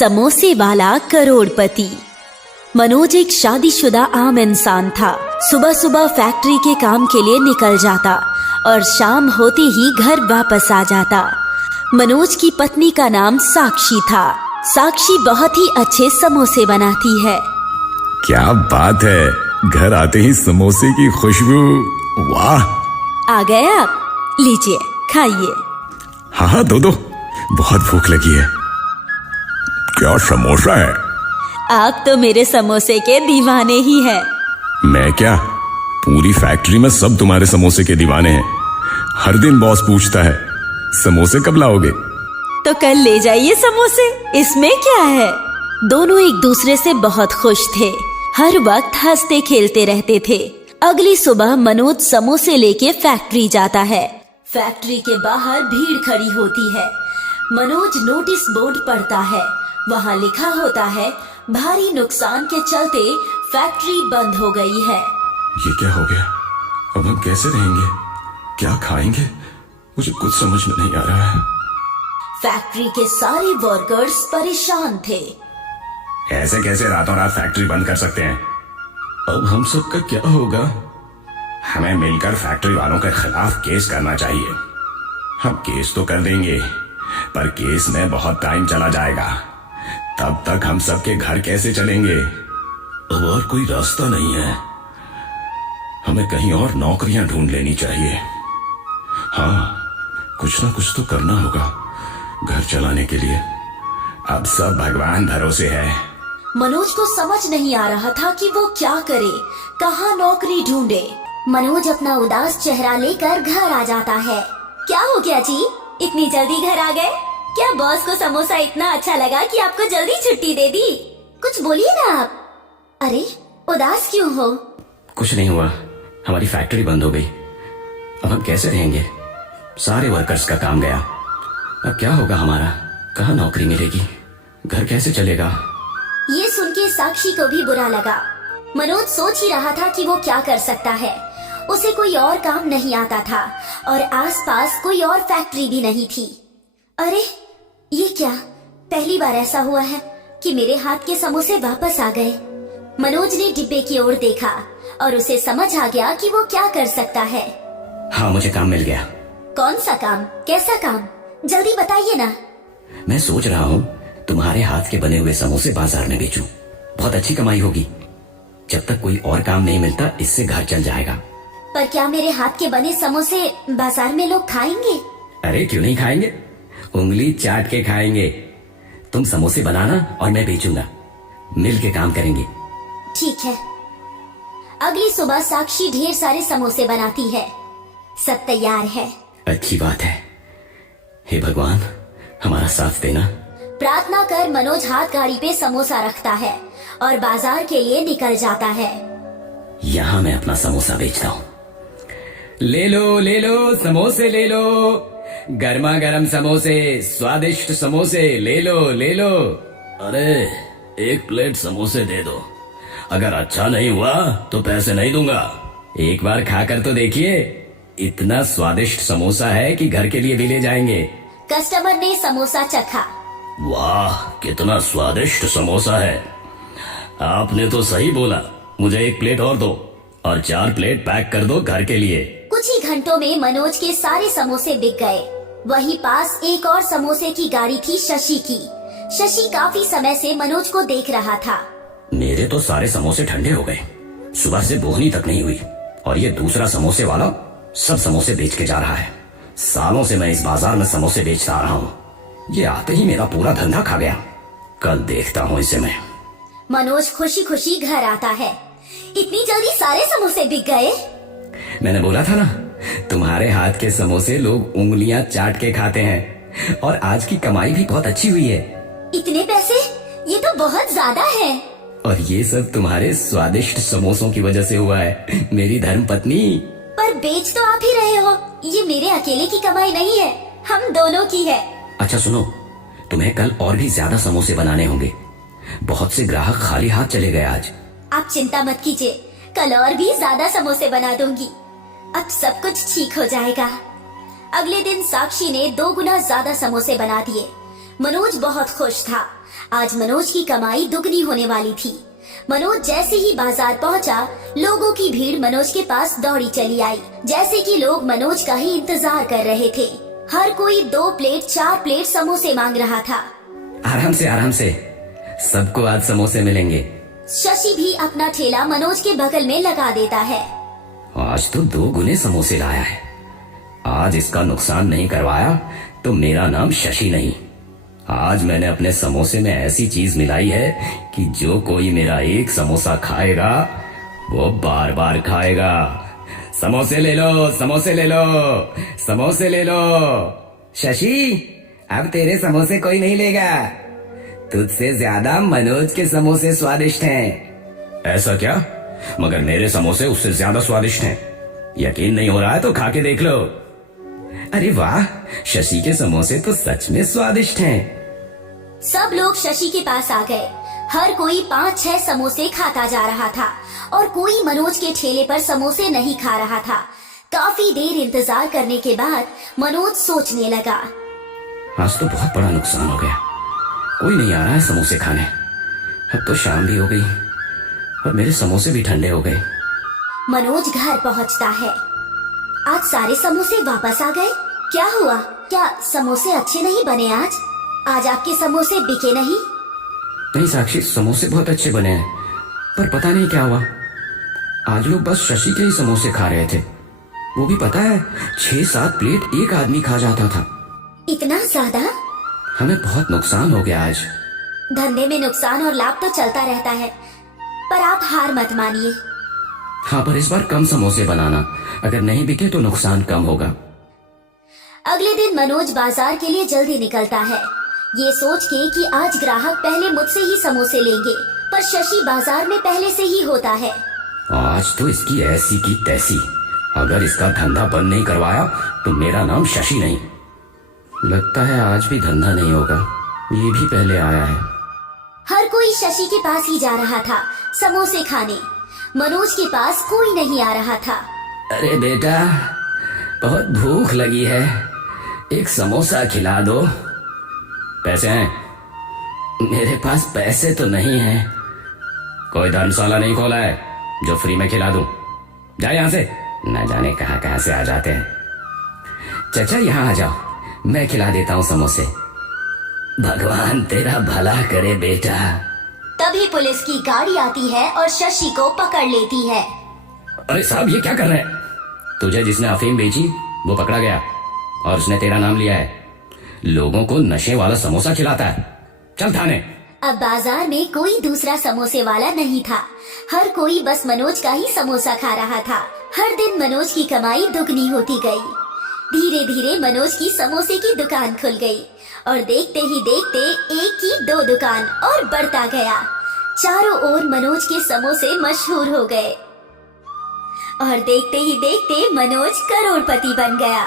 समोसे वाला करोड़पति। मनोज एक शादीशुदा आम इंसान था। सुबह सुबह फैक्ट्री के काम के लिए निकल जाता और शाम होते ही घर वापस आ जाता। मनोज की पत्नी का नाम साक्षी था। साक्षी बहुत ही अच्छे समोसे बनाती है। क्या बात है, घर आते ही समोसे की खुशबू, वाह। आ गए आप, लीजिए खाइए। हाँ हाँ, दो, बहुत भूख लगी है। क्या समोसा है? आप तो मेरे समोसे के दीवाने ही हैं। मैं क्या, पूरी फैक्ट्री में सब तुम्हारे समोसे के दीवाने हैं। हर दिन बॉस पूछता है समोसे कब लाओगे। तो कल ले जाइए समोसे, इसमें क्या है। दोनों एक दूसरे से बहुत खुश थे, हर वक्त हंसते खेलते रहते थे। अगली सुबह मनोज समोसे लेके फैक्ट्री जाता है। फैक्ट्री के बाहर भीड़ खड़ी होती है। मनोज नोटिस बोर्ड पढ़ता है। वहाँ लिखा होता है भारी नुकसान के चलते फैक्ट्री बंद हो गई है। ये क्या हो गया? अब हम कैसे रहेंगे, क्या खाएंगे? मुझे कुछ समझ में नहीं आ रहा है। फैक्ट्री के सारे वर्कर्स परेशान थे। ऐसे कैसे रातों रात फैक्ट्री बंद कर सकते हैं? अब हम सबका क्या होगा? हमें मिलकर फैक्ट्री वालों के खिलाफ केस करना चाहिए। हम केस तो कर देंगे, पर केस में बहुत टाइम चला जाएगा। तब तक हम सबके घर कैसे चलेंगे? अब और कोई रास्ता नहीं है। हमें कहीं और नौकरियां ढूंढ लेनी चाहिए। हाँ, कुछ ना कुछ तो करना होगा घर चलाने के लिए। अब सब भगवान भरोसे है। मनोज को समझ नहीं आ रहा था कि वो क्या करे, कहाँ नौकरी ढूंढे। मनोज अपना उदास चेहरा लेकर घर आ जाता है। क्या हो गया जी, इतनी जल्दी घर आ गए? क्या बॉस को समोसा इतना अच्छा लगा कि आपको जल्दी छुट्टी दे दी? कुछ बोलिए ना आप। अरे उदास क्यों हो? कुछ नहीं हुआ, हमारी फैक्ट्री बंद हो गई। अब हम कैसे रहेंगे? सारे वर्कर्स का काम गया। अब क्या होगा हमारा? कहाँ नौकरी मिलेगी? घर कैसे चलेगा? ये सुन के साक्षी को भी बुरा लगा। मनोज सोच ही रहा था कि वो क्या कर सकता है। उसे कोई और काम नहीं आता था और आसपास कोई और फैक्ट्री भी नहीं थी। अरे ये क्या, पहली बार ऐसा हुआ है कि मेरे हाथ के समोसे वापस आ गए। मनोज ने डिब्बे की ओर देखा और उसे समझ आ गया कि वो क्या कर सकता है। हाँ, मुझे काम मिल गया। कौन सा काम, कैसा काम, जल्दी बताइए ना। मैं सोच रहा हूँ तुम्हारे हाथ के बने हुए समोसे बाजार में बेचूं। बहुत अच्छी कमाई होगी। जब तक कोई और काम नहीं मिलता, इससे घर चल जाएगा। पर क्या मेरे हाथ के बने समोसे बाजार में लोग खाएंगे? अरे क्यों नहीं खाएंगे, उंगली चाट के खाएंगे। तुम समोसे बनाना और मैं बेचूंगा, मिल के काम करेंगे। ठीक है। अगली सुबह साक्षी ढेर सारे समोसे बनाती है। सब तैयार है। अच्छी बात है। हे भगवान, हमारा साथ देना। प्रार्थना कर मनोज हाथ गाड़ी पे समोसा रखता है और बाजार के लिए निकल जाता है। यहाँ मैं अपना समोसा बेचता हूँ। ले लो समोसे ले लो, गर्मा गर्म समोसे, स्वादिष्ट समोसे, ले लो। अरे एक प्लेट समोसे दे दो, अगर अच्छा नहीं हुआ तो पैसे नहीं दूंगा। एक बार खाकर तो देखिए, इतना स्वादिष्ट समोसा है कि घर के लिए भी ले जाएंगे। कस्टमर ने समोसा चखा। वाह, कितना स्वादिष्ट समोसा है। आपने तो सही बोला, मुझे एक प्लेट और दो और 4 प्लेट पैक कर दो घर के लिए। कुछ ही घंटों में मनोज के सारे समोसे बिक गए। वहीं पास एक और समोसे की गाड़ी थी शशि की। शशि काफी समय से मनोज को देख रहा था। मेरे तो सारे समोसे ठंडे हो गए, सुबह से बोहनी तक नहीं हुई, और ये दूसरा समोसे वाला सब समोसे बेच के जा रहा है। सालों से मैं इस बाजार में समोसे बेचता आ रहा हूँ, ये आते ही मेरा पूरा धंधा खा गया। कल देखता हूँ इसे मैं। मनोज खुशी खुशी घर आता है। इतनी जल्दी सारे समोसे बिक गए? मैंने बोला था ना, तुम्हारे हाथ के समोसे लोग उंगलियां चाट के खाते हैं, और आज की कमाई भी बहुत अच्छी हुई है। इतने पैसे, ये तो बहुत ज्यादा है। और ये सब तुम्हारे स्वादिष्ट समोसों की वजह से हुआ है, मेरी धर्म पत्नी। पर बेच तो आप ही रहे हो, ये मेरे अकेले की कमाई नहीं है, हम दोनों की है। अच्छा सुनो, तुम्हें कल और भी ज्यादा समोसे बनाने होंगे। बहुत से ग्राहक खाली हाथ चले गए आज। आप चिंता मत कीजिए, कल और भी ज्यादा समोसे बना दूंगी। अब सब कुछ ठीक हो जाएगा। अगले दिन साक्षी ने 2 गुना ज्यादा समोसे बना दिए। मनोज बहुत खुश था। आज मनोज की कमाई दुगनी होने वाली थी। मनोज जैसे ही बाजार पहुंचा, लोगों की भीड़ मनोज के पास दौड़ी चली आई, जैसे कि लोग मनोज का ही इंतजार कर रहे थे। हर कोई 2 प्लेट 4 प्लेट समोसे मांग रहा था। आराम से, सबको आज समोसे मिलेंगे। शशि भी अपना ठेला मनोज के बगल में लगा देता है। आज तो 2 गुने समोसे लाया है। आज इसका नुकसान नहीं करवाया तो मेरा नाम शशि नहीं। आज मैंने अपने समोसे में ऐसी चीज मिलाई है कि जो कोई मेरा एक समोसा खाएगा वो बार बार खाएगा। समोसे ले लो, समोसे ले लो, समोसे ले लो। शशि, अब तेरे समोसे कोई नहीं लेगा। तुझसे ज्यादा मनोज के समोसे स्वादिष्ट हैं। ऐसा क्या? मगर मेरे समोसे उससे ज्यादा स्वादिष्ट हैं। यकीन नहीं हो रहा है तो खा के देख लो। अरे वाह, शशि के समोसे तो सच में स्वादिष्ट हैं। सब लोग शशि के पास आ गए। हर कोई 5-6 समोसे खाता जा रहा था और कोई मनोज के ठेले पर समोसे नहीं खा रहा था। काफी देर इंतजार करने के बाद मनोज सोचने लगा, आज तो बहुत बड़ा नुकसान हो गया। कोई नहीं आ रहा है समोसे खाने। अब तो शाम भी हो गई और मेरे समोसे भी ठंडे हो गए। मनोज घर पहुंचता है। आज सारे समोसे वापस आ गए। क्या हुआ? क्या समोसे अच्छे नहीं बने आज? आज आपके समोसे बिके नहीं? नहीं साक्षी, समोसे बहुत अच्छे बने हैं, पर पता नहीं क्या हुआ। आज लोग बस शशि के ही समोसे खा रहे थे। वो भी पता है 6-7 प्लेट एक आदमी खा जाता था। इतना ज्यादा? हमें बहुत नुकसान हो गया आज। धंधे में नुकसान और लाभ तो चलता रहता है, पर आप हार मत मानिए। हाँ, पर इस बार कम समोसे बनाना। अगर नहीं बिके तो नुकसान कम होगा। अगले दिन मनोज बाजार के लिए जल्दी निकलता है, ये सोच के कि आज ग्राहक पहले मुझसे ही समोसे लेंगे। पर शशि बाजार में पहले से ही होता है। आज तो इसकी ऐसी की तैसी। अगर इसका धंधा बंद नहीं करवाया तो मेरा नाम शशि नहीं। लगता है आज भी धंधा नहीं होगा। ये भी पहले आया है। हर कोई शशि के पास ही जा रहा था समोसे खाने। मनोज के पास कोई नहीं आ रहा था। अरे बेटा, बहुत भूख लगी है, एक समोसा खिला दो। पैसे हैं? मेरे पास पैसे तो नहीं है। कोई धर्मशाला नहीं खोला है जो फ्री में खिला दूं? जा यहाँ से। न जाने कहाँ से आ जाते हैं। चाचा, यहाँ आ जाओ, मैं खिला देता हूँ समोसे। भगवान तेरा भला करे बेटा। तभी पुलिस की गाड़ी आती है और शशि को पकड़ लेती है। अरे साहब, ये क्या कर रहे हैं? तुझे जिसने अफीम बेची वो पकड़ा गया और उसने तेरा नाम लिया है। लोगों को नशे वाला समोसा खिलाता है। चल थाने। अब बाजार में कोई दूसरा समोसे वाला नहीं था। हर कोई बस मनोज का ही समोसा खा रहा था। हर दिन मनोज की कमाई दुगनी होती गई। धीरे धीरे मनोज की समोसे की दुकान खुल गई और देखते ही देखते एक की 2 दुकान और बढ़ता गया। चारों ओर मनोज के समोसे मशहूर हो गए और देखते ही देखते मनोज करोड़पति बन गया।